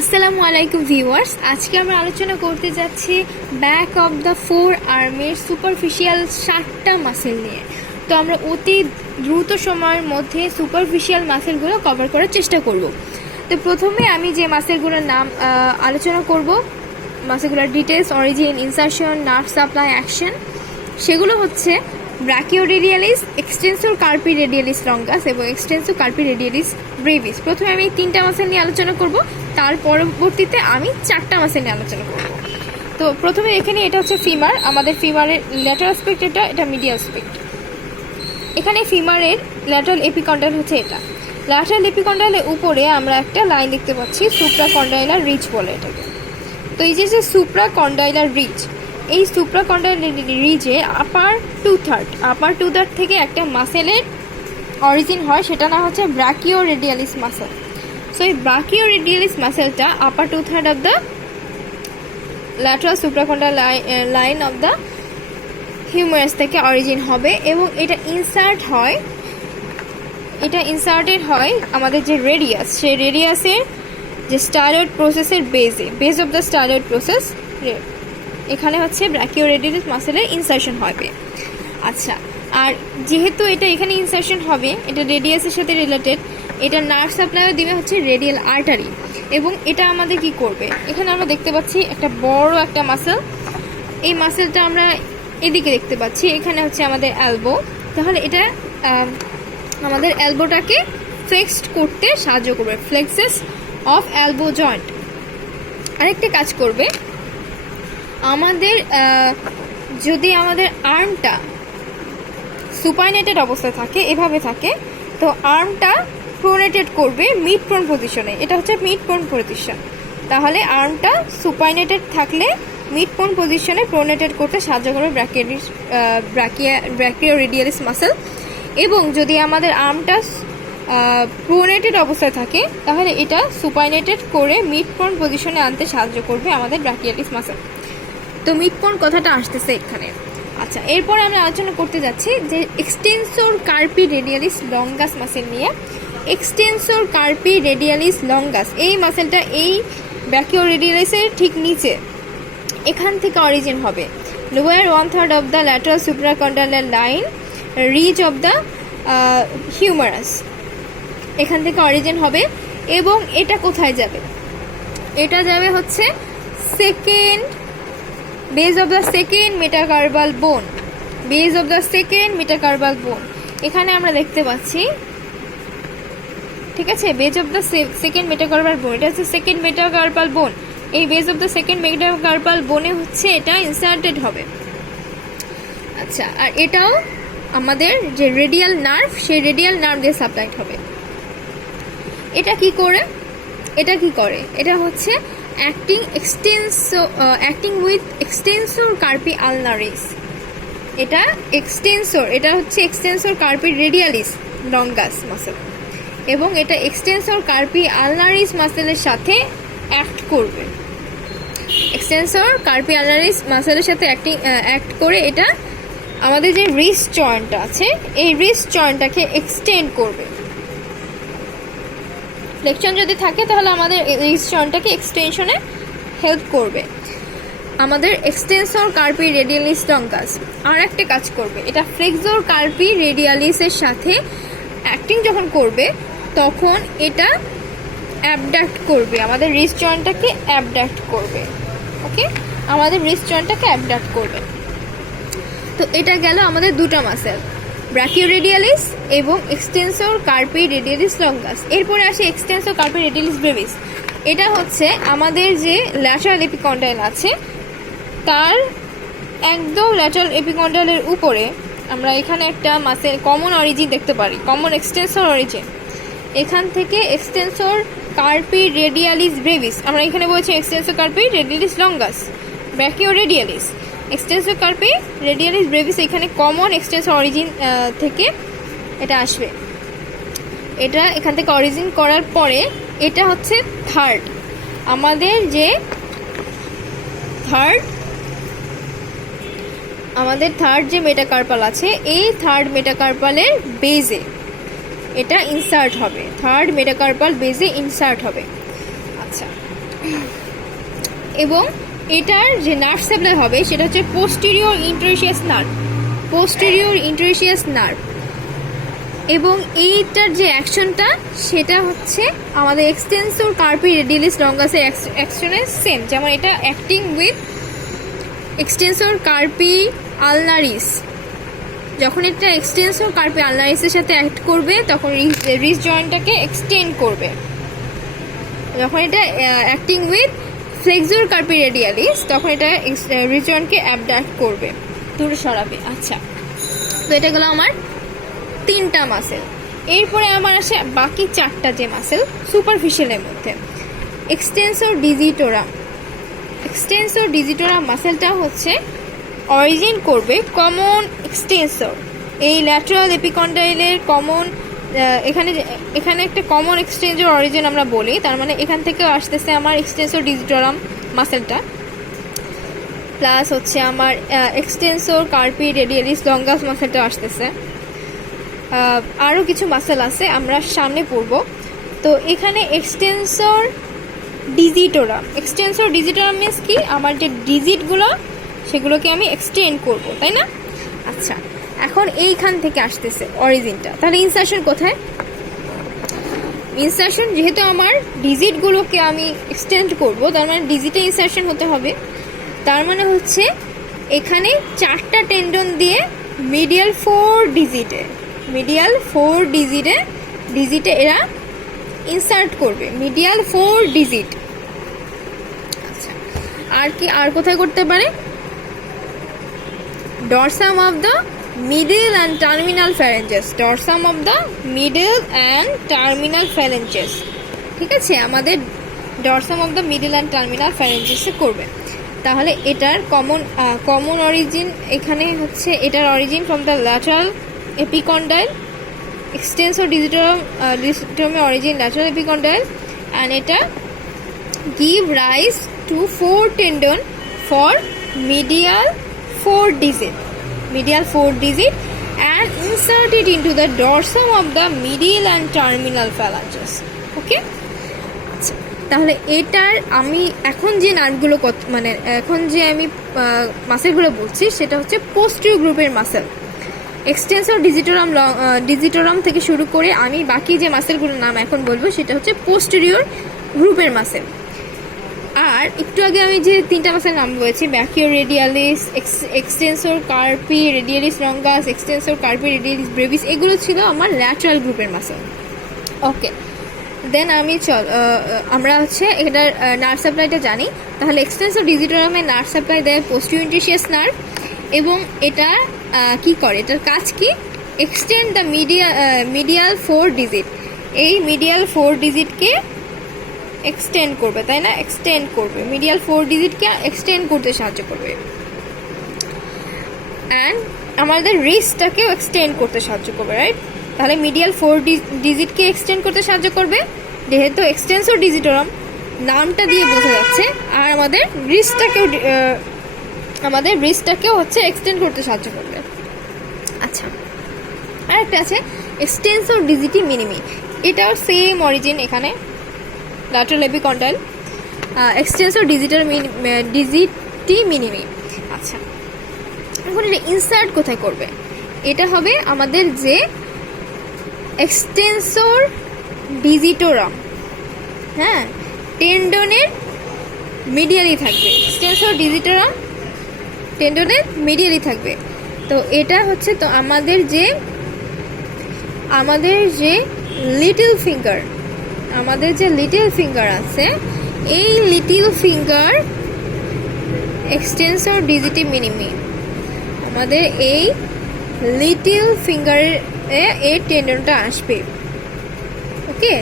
আসসালামু আলাইকুম ভিউয়ার্স, আজকে আমরা আলোচনা করতে যাচ্ছি ব্যাক অফ দ্য ফোর আর্মের সুপারফিশিয়াল 7টা মাসেল নিয়ে। তো আমরা অতি দ্রুত সময়ের মধ্যে সুপারফিশিয়াল মাসেলগুলো কভার করার চেষ্টা করব। তো প্রথমে আমি যে মাসেলগুলোর নাম আলোচনা করব, মাসেলগুলোর details, origin, insertion, nerve supply, action, সেগুলো হচ্ছে brachioradialis, extensor carpi radialis longus এবং এক্সটেন্সর কার্পি রেডিয়ালিস ব্রেভিস। প্রথমে আমি 3টা মাসেল নিয়ে আলোচনা করব, তার পরবর্তীতে আমি 4টা মাসেল নিয়ে আলোচনা করব। তো প্রথমে এখানে এটা হচ্ছে ফিমার, আমাদের ফিমারের ল্যাটারাল অ্যাসপেক্ট, এটা মিডিয়াল অ্যাসপেক্ট। এখানে ফিমারের ল্যাটারাল এপিকন্ডাইল হচ্ছে এটা। ল্যাটারাল এপিকন্ডাইলের উপরে আমরা একটা লাইন দেখতে পাচ্ছি, সুপ্রাকন্ডাইলার রিজ বলে এটাকে। তো এই যে সুপ্রাকন্ডাইলার রিজ, এই সুপ্রাকন্ডাইলার রিজে আপার টু থার্ড থেকে একটা মাসেলের অরিজিন হয়, সেটা না হচ্ছে ব্রাকিওরেডিয়ালিস মাসেল। সো এই ব্রাকিওরেডিয়ালিস মাসেলটা upper two third of the lateral supracondylar line of the humerus থেকে অরিজিন হবে এবং এটা ইনসার্টেড হয় আমাদের যে রেডিয়াস, সেই রেডিয়াসের যে স্টাইলয়েড প্রসেসের base of the styloid process, এখানে হচ্ছে ব্রাকিওরেডিয়ালিস মাসেলের ইনসারশন হবে। আচ্ছা, আর যেহেতু এটা এখানে ইনসারশন হবে, এটা রেডিয়াসের সাথে রিলেটেড, এটা নার্ভ সাপ্লাইও দিবে হচ্ছে রেডিয়াল আর্টারি। এবং এটা আমাদের কি করবে, এখানে আমরা দেখতে পাচ্ছি একটা বড় একটা মাসেল, এই মাসেলটা আমরা এদিকে দেখতে পাচ্ছি, এখানে হচ্ছে আমাদের এলবো। তাহলে এটা আমাদের এলবোটাকে ফ্লেক্সড করতে সাহায্য করবে, ফ্লেক্সেস অফ এলবো জয়েন্ট। আরেকটা কাজ করবে, আমাদের যদি আমাদের আর্মটা সুপাইনেটেড অবস্থায় থাকে, এভাবে থাকে, তো আর্মটা প্রোনেটেড করবে মিড প্রোন পজিশনে, এটা হচ্ছে মিড প্রোন পজিশন। তাহলে আর্মটা সুপাইনেটেড থাকলে মিড প্রোন পজিশনে প্রোনেটেড করতে সাহায্য করবে ব্রাকিওরেডিয়ালিস মাসেল। এবং যদি আমাদের আর্মটা প্রোনেটেড অবস্থায় থাকে, তাহলে এটা সুপাইনেটেড করে মিড প্রোন পজিশনে আনতে সাহায্য করবে আমাদের ব্রাকিয়ালিস মাসেল। তো মিড প্রোন কথাটা আসতেছে এখানে। আচ্ছা, এরপরে আমরা আলোচনা করতে যাচ্ছি যে extensor carpi radialis longus muscle নিয়ে। এক্সটেন্সর কার্পি রেডিয়ালিস লঙ্গাস, এই মাসেলটা এই ব্রাকিওরেডিয়ালিসের ঠিক নিচে, এখান থেকে অরিজিন হবে। Lower 1/3 of the lateral supracondylar line ridge of the humerus, এখান থেকে অরিজিন হবে। এবং এটা কোথায় যাবে, এটা যাবে হচ্ছে second base of the second metacarpal bone, base of the second metacarpal bone, এখানে আমরা দেখতে পাচ্ছি, ঠিক আছে, base of the second metacarpal bone, এটা হচ্ছে সেকেন্ড মেটাকার্বাল বোন। এই base of the second metacarpal বোনে হচ্ছে এটা ইনসার্টেড হবে। আচ্ছা, আর এটাও আমাদের যে রেডিয়াল নার্ভ, সেই রেডিয়াল নার্ভ দিয়ে সাপ্লাইড হবে। এটা কি করে, এটা হচ্ছে acting with extensor carpi ulnaris. এটা হচ্ছে extensor carpi radialis longus muscle, এবং এটা এক্সটেন্সর কার্পি আলনারিস মাসেলের সাথে অ্যাক্ট করবে। এক্সটেন্সর কার্পি আলনারিস মাসেলের সাথে অ্যাক্ট করে এটা আমাদের যে রিস্ট জয়েন্টটা আছে, এই রিস্ট জয়েন্টটাকে এক্সটেন্ড করবে। ফ্লেকশন যদি থাকে, তাহলে আমাদের রিস্ট জয়েন্টটাকে এক্সটেনশনে হেল্প করবে আমাদের এক্সটেন্সর কার্পি রেডিয়ালিস লঙ্গাস। আর একটা কাজ করবে, এটা ফ্লেক্সর কার্পি রেডিয়ালিসের সাথে অ্যাক্টিং যখন করবে, তখন এটা অ্যাবডাক্ট করবে, আমাদের রিস্ট জয়েন্টটাকে অ্যাবডাক্ট করবে। ওকে, আমাদের রিস্ট জয়েন্টটাকে অ্যাবডাক্ট করবে। তো এটা গেল আমাদের দুটা মাসেল, ব্রাকিওরেডিয়ালিস এবং এক্সটেন্সর কার্পি রেডিয়ালিস লঙ্গাস। এরপরে আসে এক্সটেন্সর কার্পি রেডিয়ালিস ব্রেভিস। এটা হচ্ছে আমাদের যে ল্যাটারাল এপিকন্ডাইল আছে, তার একদম ল্যাটারাল এপিকন্ডাইলের উপরে আমরা এখানে একটা মাসেল কমন অরিজিন দেখতে পারি, কমন এক্সটেন্সর অরিজিন। এখান থেকে এক্সটেন্সর কার্পি রেডিয়ালিস ব্রেভিস, আমরা এখানে বলছি extensor carpi radialis longus, brachioradialis, extensor carpi radialis brevis, এখানে কমন এক্সটেন্সর অরিজিন থেকে এটা আসবে। এটা এখান থেকে অরিজিন করার পরে এটা হচ্ছে আমাদের থার্ড যে মেটাকার্পাল আছে, এই থার্ড মেটাকার্পালের বেজে এটা ইনসার্ট হবে, থার্ড মেটাকার্পাল বেজে ইনসার্ট হবে। আচ্ছা, এবং এটার যে নার্ভ সাপ্লাই হবে সেটা হচ্ছে পোস্টেরিয়র ইন্টারোশিয়াস নার্ভ। এবং এইটার যে অ্যাকশনটা সেটা হচ্ছে আমাদের এক্সটেন্সর কার্পি রেডিয়ালিস লঙ্গাসের অ্যাকশনের সেম, যেমন এটা acting with extensor carpi ulnaris. যখন এটা এক্সটেন্সর কার্পি আলনারিসের সাথে অ্যাক্ট করবে তখন রিস্ট জয়েন্টটাকে এক্সটেন্ড করবে। যখন এটা অ্যাক্টিং উইথ ফ্লেক্সর কার্পি রেডিয়ালিস তখন এটা রিস্ট জয়েন্টকে অ্যাবডাক্ট করবে, দূরে সরাবে। আচ্ছা, তো এটা গেলো আমার 3টা মাসেল। এরপরে আমার আসে বাকি 4টা যে মাসেল সুপারফিশিয়ালের মধ্যে। এক্সটেন্সর ডিজিটোরাম মাসেলটা হচ্ছে অরিজিন করবে কমন এক্সটেন্সর, এই ল্যাটারাল এপিকন্ডাইলের কমন, এখানে একটা কমন এক্সটেন্সর অরিজিন আমরা বলি, তার মানে এখান থেকে আসতেছে আমার এক্সটেন্সর ডিজিটোরাম মাসেলটা, প্লাস হচ্ছে আমার এক্সটেন্সর কার্পি রেডিয়ালিস লঙ্গাস মাসেলটা আসতেছে। আরও কিছু মাসেল আছে আমরা সামনে পড়ব। তো এখানে এক্সটেন্সর ডিজিটোরাম মিনস কি, আমার যে ডিজিটগুলো সেগুলোকে আমি এক্সটেন্ড করব, তাই না? আচ্ছা, এখন এইখান থেকে আসতেছে অরিজিনটা, তাহলে ইনসার্শন কোথায়? ইনসার্শন যেহেতু আমার ডিজিটগুলোকে আমি এক্সটেন্ড করব, তার মানে ডিজিটে ইনসার্শন হতে হবে। তার মানে হচ্ছে এখানে 4টা টেন্ডন দিয়ে মিডিয়াল 4 ডিজিটে এরা ইনসার্ট করবে, মিডিয়াল 4 ডিজিট। আচ্ছা, আর কোথায় করতে পারে? Dorsum of the middle and terminal phalanges, ঠিক আছে, আমাদের dorsum of the middle and terminal ফ্যারেঞ্জেসে করবে। তাহলে এটার কমন অরিজিন এখানে হচ্ছে, এটার origin from the lateral epicondyle, extensor ডিজিটোরামের অরিজিন ল্যাটারাল এপিকন্ডাইল, অ্যান্ড এটা give rise to 4 tendon for medial 4 digit and insert it into the dorsum of the medial and terminal phalanges. Okay, তাহলে এটার আমি এখন যে নার্ভগুলো মানে এখন যে আমি মাসেলগুলো বলছি সেটা হচ্ছে পোস্টেরিয়র গ্রুপের মাসেল। এক্সটেন্সর ডিজিটোরাম থেকে শুরু করে আমি বাকি যে মাসেলগুলোর নাম এখন বলবো সেটা হচ্ছে পোস্টেরিয়র গ্রুপের মাসেল। আর একটু আগে আমি যে 3টা মাসেল নাম বলেছি, brachioradialis, extensor carpi radialis longus, extensor carpi radialis brevis, এগুলো ছিল আমার ল্যাটারাল গ্রুপের মাসেল। ওকে, দেন আমরা হচ্ছে এটার নার্ভ সাপ্লাইটা জানি। তাহলে এক্সটেন্সর ডিজিটোরামে নার্ভ সাপ্লাই দেয় পোস্টেরিয়র ইন্টারোশিয়াস নার্ভ, এবং এটা কি করে, এটার কাজ কি? এক্সটেন্ড দ্য মিডিয়াল 4 ডিজিট, এই মিডিয়াল 4 ডিজিটকে এক্সটেন্ড করবে, তাই না? এক্সটেন্ড করবে, মিডিয়াল 4 ডিজিটকে এক্সটেন্ড করতে সাহায্য করবে, অ্যান্ড আমাদের রিস্টটাকেও এক্সটেন্ড করতে সাহায্য করবে, রাইট? তাহলে মিডিয়াল 4 ডিজিটকে এক্সটেন্ড করতে সাহায্য করবে, যেহেতু এক্সটেন্সর ডিজিটোরাম নামটা দিয়ে বোঝা যাচ্ছে, আর আমাদের রিস্টটাকেও হচ্ছে এক্সটেন্ড করতে সাহায্য করবে। আচ্ছা, আরেকটা আছে এক্সটেন্সর ডিজিটি মিনিমি, এটাও সেম অরিজিন, এখানে ল্যাটারাল এপিকন্ডাইল, এক্সটেন্সর ডিজিটি মিনিমি। আচ্ছা, এখন এটা ইনসার্ট কোথায় করবে? এটা হবে আমাদের যে এক্সটেন্সর ডিজিটোরাম, হ্যাঁ, টেন্ডনের মিডিয়ালি থাকবে, এক্সটেন্সর ডিজিটোরাম টেন্ডনের মিডিয়ালি থাকবে। তো এটা হচ্ছে, তো আমাদের যে লিটল ফিঙ্গার আছে, এই লিটল ফিঙ্গার এক্সটেন্সর ডিজিটি মিনিমি, আমাদের এই লিটল ফিঙ্গারের এই টেন্ডনটা আসবে। ওকে,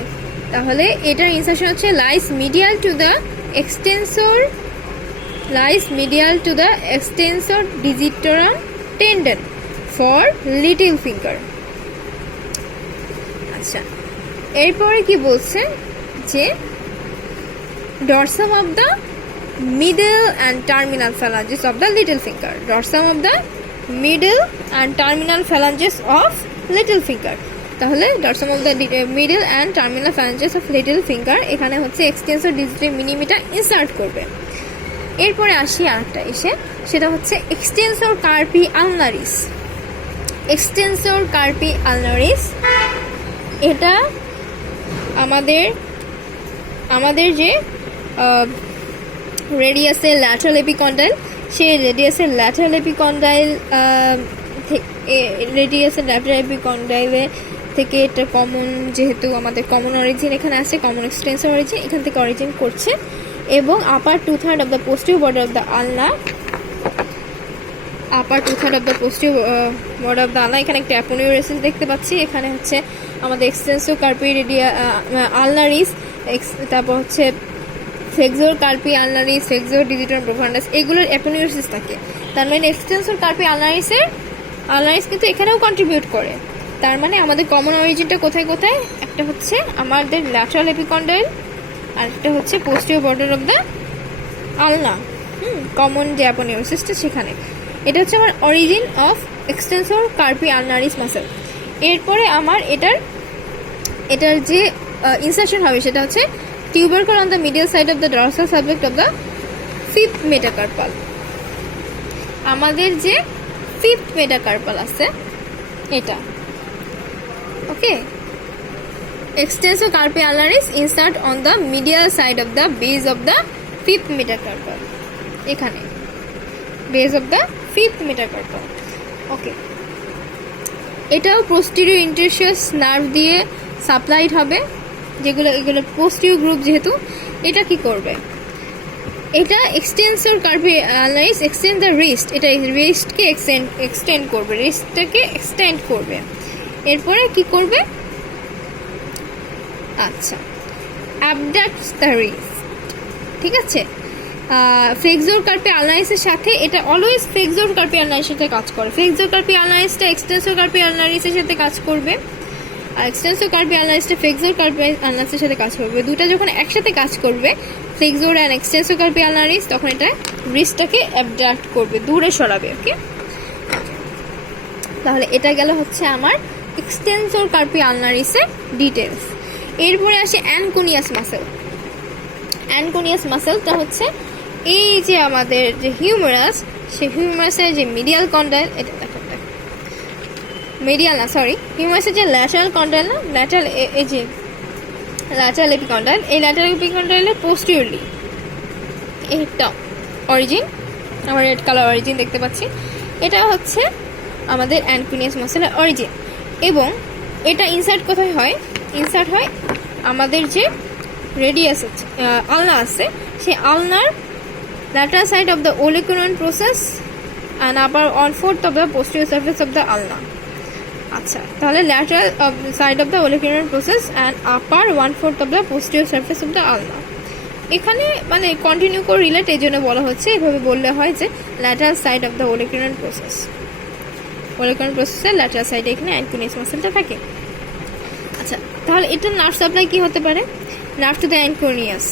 তাহলে এটার ইনসার্শন হচ্ছে lies medial to the extensor digitorum tendon for little finger. আচ্ছা, এরপরে কি বলছে যে dorsum of the middle and terminal phalanges of the little finger, dorsum of the middle and terminal phalanges of little finger, তাহলে dorsum of the middle and terminal phalanges of little finger, এখানে হচ্ছে extensor digital মিনিমিটা insert করবে। এরপরে আসি আরেকটা এসে, সেটা হচ্ছে extensor carpi ulnaris. Extensor carpi ulnaris এটা আমাদের যে রেডিয়াসের ল্যাটারাল এপিকন্ডাইল, সেই রেডিয়াসের ল্যাটারাল এপিকন্ডাইলে থেকে এটা কমন, যেহেতু আমাদের কমন অরিজিন এখানে আছে, কমন এক্সটেন্সর অরিজিন এখান থেকে অরিজিন করছে, এবং আপার 2/3 of the posterior border of the আলনা, এখানে একটা অ্যাপোনিউরেসিস দেখতে পাচ্ছি। এখানে হচ্ছে আমাদের এক্সটেন্সর কার্পি আলনারিস, তারপর হচ্ছে flexor কার্পি ulnaris, flexor digital profundus, এগুলোর অ্যাপোনিউরেসিস থাকে। তার মানে এক্সটেন্সর কার্পি আলনারিস কিন্তু এখানেও কন্ট্রিবিউট করে। তার মানে আমাদের কমন অরিজিনটা কোথায় কোথায়, একটা হচ্ছে আমাদের ল্যাটারাল এপিকন্ডাইল, আর একটা হচ্ছে posterior border of the ulna, common যে অ্যাপোনিউরেসিসটা সেখানে। এটা হচ্ছে আমার origin of extensor carpi ulnaris muscle. এরপরে আমার এটার যে ইনসারশন হবে সেটা হচ্ছে tubercle on the medial side of the dorsal subject of the fifth metacarpal. আমাদের যে ফিফথ মেটাকার্পাল আছে এটা, okay, extensor carpi ulnaris insert on the medial side of the base of the fifth metacarpal, এখানে base of the fifth metacarpal, okay. এটাও posterior interosseous nerve দিয়ে supplied হবে, এগুলো posterior group যেহেতু। এটা কি করবে, এটা extensor carpi ulnaris extend the wrist, এটা রিস্টকে এক্সটেন্ড করবে, রিস্টটাকে এক্সটেন্ড করবে। এরপরে কি করবে, আচ্ছা, অ্যাবডাক্টস দ্য রিস্ট, ঠিক আছে। ফ্লেক্সর কার্পি আলনারিসের সাথে এটা অলওয়েজ ফ্লেক্সর কার্পি আলনারিসের সাথে কাজ করে। ফ্লেক্সর কার্পি আলনারিসটা এক্সটেন্সর কার্পি আলনারিসের সাথে কাজ করবে, আর এক্সটেন্সর কার্পি আলনারিসটা ফ্লেক্সর কার্পি আলনারিসের সাথে কাজ করবে। দুটা যখন একসাথে কাজ করবে, flexor and extensor carpi ulnaris, তখন এটা রিস্টটাকে অ্যাবডাক্ট করবে, দূরে সরাবে, ওকে। তাহলে এটা গেল হচ্ছে আমার এক্সটেন্সর কার্পি আলনারিসের ডিটেলস। এরপরে আসে অ্যানকোনিয়াস মাসেল। অ্যানকোনিয়াস মাসেলটা হচ্ছে এই যে আমাদের যে হিউমেরাস, সেই হিউমেরাসের যে মিডিয়াল কন্ডাইল, এটা দেখো, হিউমেরাসের যে ল্যাটারাল কন্ডাইল না, এই যে ল্যাটারাল এপিকন্ডাইল, এই ল্যাটারাল এপিকন্ডাইলের পোস্টেরিয়রলি এটা অরিজিন, আমরা রেড কালার অরিজিন দেখতে পাচ্ছি। এটা হচ্ছে আমাদের অ্যানকোনিয়াস মাসেলের অরিজিন, এবং এটা ইনসার্ট কোথায় হয়, ইনসার্ট হয় আমাদের যে রেডিয়াস আছে, আলনা আছে, সেই আলনার lateral side of the olecranon process and upper 1/4 of the posterior surface of the ulna. আচ্ছা, তাহলে lateral side of the olecranon process and upper 1/4 of the posterior surface of the ulna. এখানে মানে continue করে relate, এই জন্য বলা হচ্ছে, এভাবে বললে হয় যে lateral side of the olecranon process, olecranon process-এর lateral side এখানে অ্যানকোনিয়াস মাসেলটা থাকে। আচ্ছা, তাহলে এটা নার্ভ সাপ্লাই কি হতে পারে, নার্ভ টু দ্য অ্যানকোনিয়াস,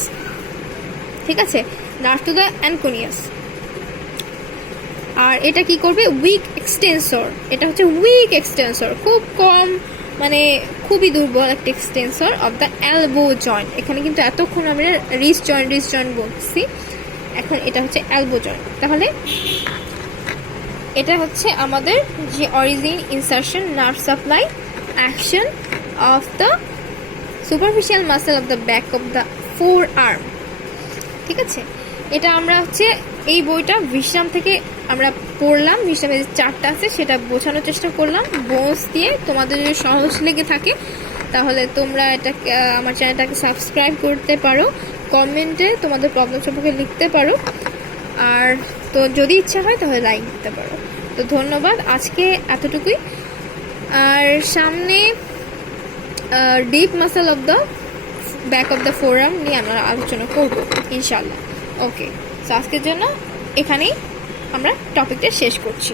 ঠিক আছে, নার্ভ টু দ্য অ্যানকোনিয়াস। আর এটা কি করবে, উইক এক্সটেন্সর, এটা হচ্ছে উইক এক্সটেন্সর, খুব কম, মানে খুবই দুর্বল একটা extensor of the elbow joint. এখানে কিন্তু এতক্ষণ আমরা রিস্ট জয়েন্ট বলছি, এখন এটা হচ্ছে এলবো জয়েন্ট। তাহলে এটা হচ্ছে আমাদের যে origin, insertion, nerve supply, action of the superficial muscle of the back of the four arm, ঠিক আছে। এটা আমরা হচ্ছে এই বইটা বিশ্রাম থেকে আমরা পড়লাম, বিশ্রামের যে চারটা আছে সেটা বোঝানোর চেষ্টা করলাম বোনস দিয়ে। তোমাদের যদি সহজ লেগে থাকে তাহলে তোমরা এটা আমার চ্যানেলটাকে সাবস্ক্রাইব করতে পারো, কমেন্টে তোমাদের প্রবলেম সম্পর্কে লিখতে পারো, আর তো যদি ইচ্ছা হয় তাহলে লাইক দিতে পারো। তো ধন্যবাদ, আজকে এতটুকুই। আর সামনে deep muscle of the back of the forearm নিয়ে আমরা আলোচনা করবো ইনশাল্লাহ। ওকে, তো আজকের জন্য এখানেই আমরা টপিকটা শেষ করছি।